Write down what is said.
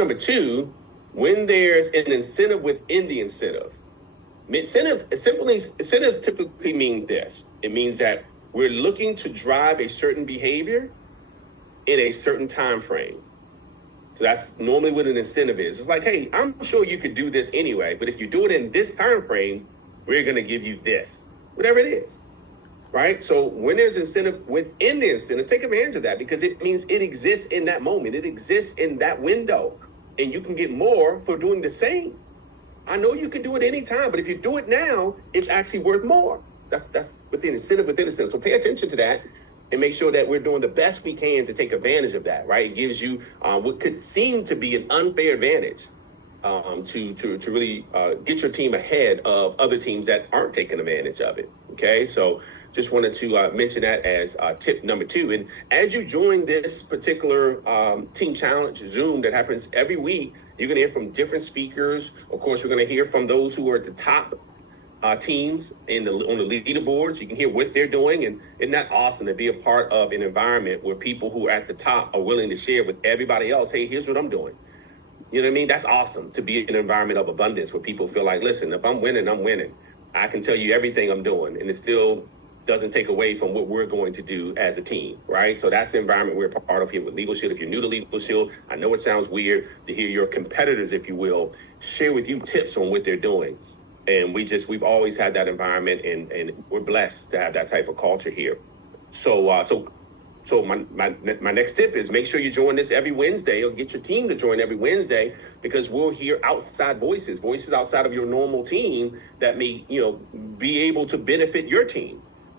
number two, when there's an incentive within the incentive. Incentives typically mean this. It means that we're looking to drive a certain behavior in a certain time frame. So that's normally what an incentive is. It's like, hey, I'm sure you could do this anyway, but if you do it in this time frame, we're going to give you this, whatever it is, right? So when there's incentive within the incentive, take advantage of that because it means it exists in that moment. It exists in that window, and you can get more for doing the same. I know you can do it anytime, but if you do it now, it's actually worth more. That's within incentive. So pay attention to that and make sure that we're doing the best we can to take advantage of that, right? It gives you what could seem to be an unfair advantage to really get your team ahead of other teams that aren't taking advantage of it, okay? So just wanted to mention that as tip number two. And as you join this particular team challenge Zoom that happens every week, you're going to hear from different speakers. Of course, we're going to hear from those who are at the top teams on the leaderboards. You can hear what they're doing. And isn't that awesome to be a part of an environment where people who are at the top are willing to share with everybody else, hey, here's what I'm doing. You know what I mean? That's awesome to be in an environment of abundance where people feel like, listen, if I'm winning, I'm winning. I can tell you everything I'm doing. And it still doesn't take away from what we're going to do as a team, right? So that's the environment we're a part of here with Legal Shield. If you're new to Legal Shield, I know it sounds weird to hear your competitors, if you will, share with you tips on what they're doing. And we've always had that environment, and we're blessed to have that type of culture here. So my next tip is make sure you join this every Wednesday, or get your team to join every Wednesday, because we'll hear outside voices outside of your normal team that may, be able to benefit your team.